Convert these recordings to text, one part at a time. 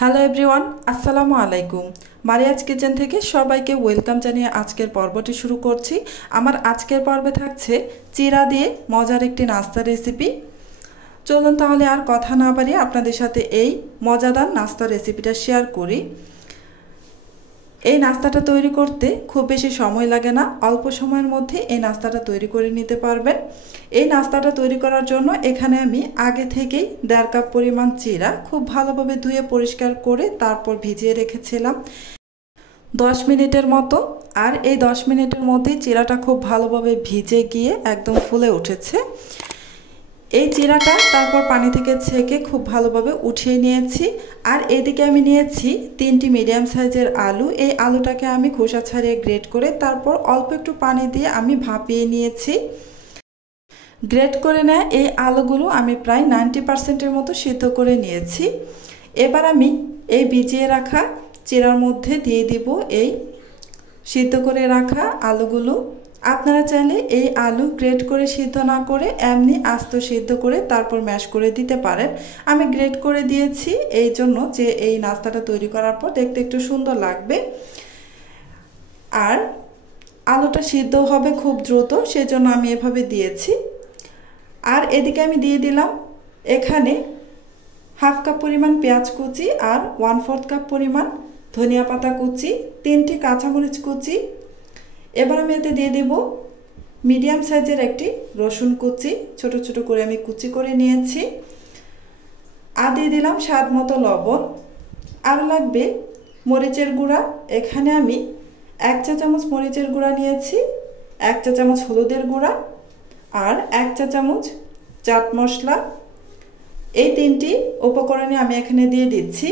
Hello everyone, আসসালামু আলাইকুম। Mariya's kitchen থেকে সবাইকে ওয়েলকাম জানিয়ে আজকের পর্বটি শুরু করছি। আমার আজকের পর্বে থাকছে চিরা দিয়ে মজার একটি নাস্তা রেসিপি। চলুন তাহলে আর কথা না বাড়িয়ে আপনাদের সাথে এই মজাদার নাস্তা রেসিপিটা শেয়ার করি। এই নাস্তাটা তৈরি করতে খুব বেশি সময় লাগে না, অল্প সময়ের মধ্যে এই নাস্তাটা তৈরি করে নিতে পারবেন। এই নাস্তাটা তৈরি করার জন্য এখানে আমি আগে থেকেই 1.5 কাপ পরিমাণ চিরা খুব ভালোভাবে ধুয়ে পরিষ্কার করে তারপর ভিজিয়ে রেখেছিলাম 10 মিনিটের মতো। আর এই 10 মিনিটের মধ্যেই চিরাটা খুব ভালোভাবে ভিজে গিয়ে একদম ফুলে উঠেছে। এই চিরাটা তারপর পানি থেকে ছেঁকে খুব ভালোভাবে উঠিয়ে নিয়েছি। আর এদিকে আমি নিয়েছি 3টি মিডিয়াম সাইজের আলু। এই আলুটাকে আমি খোসা ছাড়িয়ে গ্রেট করে তারপর অল্প একটু পানি দিয়ে আমি ভাপিয়ে নিয়েছি। গ্রেট করে নেওয়া এই আলুগুলো আমি প্রায় 90% মতো সিদ্ধ করে নিয়েছি। এবার আমি এই ভিজিয়ে রাখা চিরার মধ্যে দিয়ে দিব এই সিদ্ধ করে রাখা আলুগুলো। আপনারা চাইলে এই আলু গ্রেট করে সিদ্ধ না করে এমনি আস্ত সিদ্ধ করে তারপর ম্যাশ করে দিতে পারেন। আমি গ্রেট করে দিয়েছি এই জন্য যে এই নাস্তাটা তৈরি করার পর দেখতে একটু সুন্দর লাগবে আর আলুটা সিদ্ধ হবে খুব দ্রুত, সেজন্য আমি এভাবে দিয়েছি। আর এদিকে আমি দিয়ে দিলাম এখানে 1/2 কাপ পরিমাণ পেঁয়াজ কুচি আর 1/4 কাপ পরিমাণ ধনিয়া পাতা কুচি, 3টি কাঁচামরিচ কুচি। এবার আমি এতে দিয়ে দেব মিডিয়াম সাইজের একটি রসুন কুচি, ছোট ছোট করে আমি কুচি করে নিয়েছি। আর দিয়ে দিলাম স্বাদ মতো লবণ। আর লাগবে মরিচের গুঁড়া। এখানে আমি 1 চা চামচ মরিচের গুঁড়া নিয়েছি, 1 চা চামচ হলুদের গুঁড়া আর 1 চা চামচ চাট মশলা। এই 3টি উপকরণে আমি এখানে দিয়ে দিচ্ছি।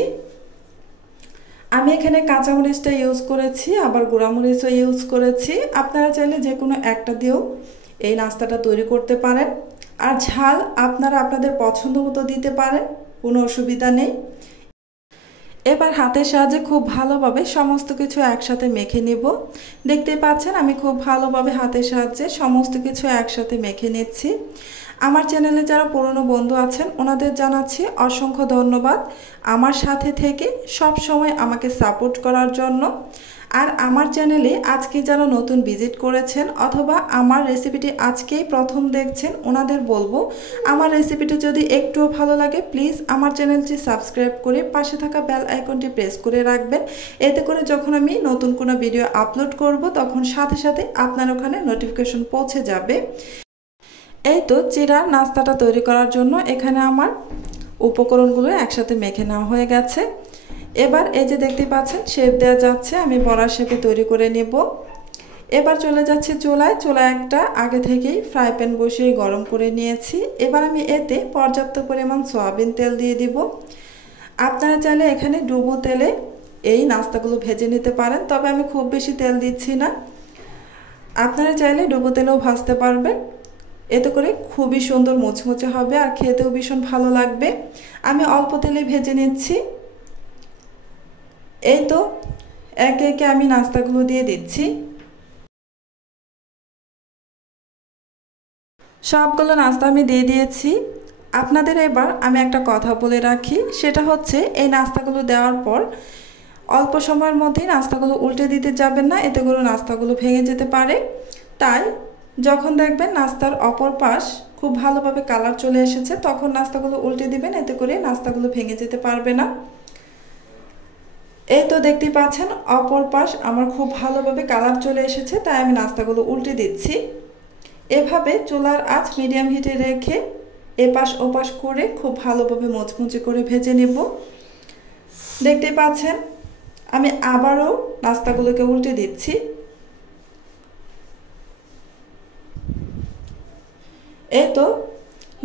আমি এখানে কাঁচামরিচটা ইউজ করেছি, আবার গুঁড়ামরিচও ইউজ করেছি। আপনারা চাইলে যে কোনো একটা দিয়েও এই নাস্তাটা তৈরি করতে পারেন। আর ঝাল আপনারা আপনাদের পছন্দ মতো দিতে পারেন, কোনো অসুবিধা নেই। এবার হাতের সাহায্যে খুব ভালোভাবে সমস্ত কিছু একসাথে মেখে নিব। দেখতেই পাচ্ছেন আমি খুব ভালোভাবে হাতের সাহায্যে সমস্ত কিছু একসাথে মেখে নিচ্ছি। আমার চ্যানেলে যারা পুরনো বন্ধু আছেন ওনাদের জানাচ্ছি অসংখ্য ধন্যবাদ আমার সাথে থেকে সব সময় আমাকে সাপোর্ট করার জন্য। আর আমার চ্যানেলে আজকে যারা নতুন ভিজিট করেছেন অথবা আমার রেসিপিটি আজকেই প্রথম দেখছেন ওনাদের বলবো আমার রেসিপিটি যদি একটুও ভালো লাগে প্লিজ আমার চ্যানেলটি সাবস্ক্রাইব করে পাশে থাকা বেল আইকনটি প্রেস করে রাখবেন। এতে করে যখন আমি নতুন কোনো ভিডিও আপলোড করব তখন সাথে সাথে আপনার ওখানে নোটিফিকেশন পৌঁছে যাবে। এই তো চিরার নাস্তাটা তৈরি করার জন্য এখানে আমার উপকরণগুলো একসাথে মেখে নেওয়া হয়ে গেছে। এবার এই যে দেখতে পাচ্ছেন শেপ দেওয়া যাচ্ছে, আমি বড়ার শেপে তৈরি করে নেব। এবার চলে যাচ্ছে চুলায় একটা আগে থেকেই ফ্রাই প্যান বসিয়ে গরম করে নিয়েছি। এবার আমি এতে পর্যাপ্ত পরিমাণ সয়াবিন তেল দিয়ে দিব। আপনারা চাইলে এখানে ডুবো তেলে এই নাস্তাগুলো ভেজে নিতে পারেন, তবে আমি খুব বেশি তেল দিচ্ছি না। আপনারা চাইলে ডুবো তেলেও ভাজতে পারবেন, এতে করে খুবই সুন্দর মুচমুচে হবে আর খেতেও ভীষণ ভালো লাগবে। আমি অল্প তেলে ভেজে নিচ্ছি। এই তো একে একে আমি নাস্তাগুলো দিয়ে দিচ্ছি। সবগুলো নাস্তা আমি দিয়ে দিয়েছি। আপনাদের এবার আমি একটা কথা বলে রাখি, সেটা হচ্ছে এই নাস্তাগুলো দেওয়ার পর অল্প সময়ের মধ্যেই নাস্তাগুলো উল্টে দিতে যাবেন না, এতে করে নাস্তাগুলো ভেঙে যেতে পারে। তাই যখন দেখবেন নাস্তার অপর পাশ খুব ভালোভাবে কালার চলে এসেছে তখন নাস্তাগুলো উল্টে দিবেন, এতে করে নাস্তাগুলো ভেঙে যেতে পারবে না। এই তো দেখতেই পাচ্ছেন অপর পাশ আমার খুব ভালোভাবে কালার চলে এসেছে, তাই আমি নাস্তাগুলো উল্টে দিচ্ছি। এভাবে চুলার আঁচ মিডিয়াম হিটে রেখে এপাশ ওপাশ করে খুব ভালোভাবে মুচমুচে করে ভেজে নেব। দেখতেই পাচ্ছেন আমি আবারও নাস্তাগুলোকে উল্টে দিচ্ছি। এই তো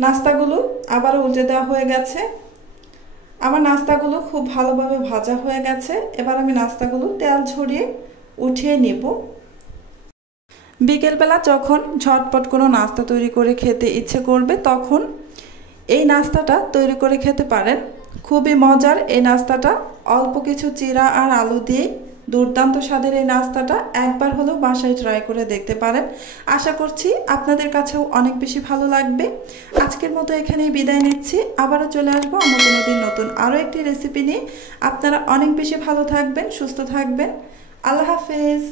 নাস্তাগুলো আবারও উল্টে দেওয়া হয়ে গেছে। আমার নাস্তাগুলো খুব ভালোভাবে ভাজা হয়ে গেছে। এবার আমি নাস্তাগুলো তেল ঝরিয়ে উঠিয়ে নেব। বিকেলবেলা যখন ঝটপট কোনো নাস্তা তৈরি করে খেতে ইচ্ছে করবে তখন এই নাস্তাটা তৈরি করে খেতে পারেন। খুবই মজার এই নাস্তাটা, অল্প কিছু চিরা আর আলু দিয়ে দুর্দান্ত স্বাদের এই নাস্তাটা একবার হলেও বাসায় ট্রাই করে দেখতে পারেন। আশা করছি আপনাদের কাছেও অনেক বেশি ভালো লাগবে। আজকের মতো এখানেই বিদায় নিচ্ছি। আবারও চলে আসবো অন্য কোনো দিন নতুন আরও একটি রেসিপি নিয়ে। আপনারা অনেক বেশি ভালো থাকবেন, সুস্থ থাকবেন। আল্লাহ হাফেজ।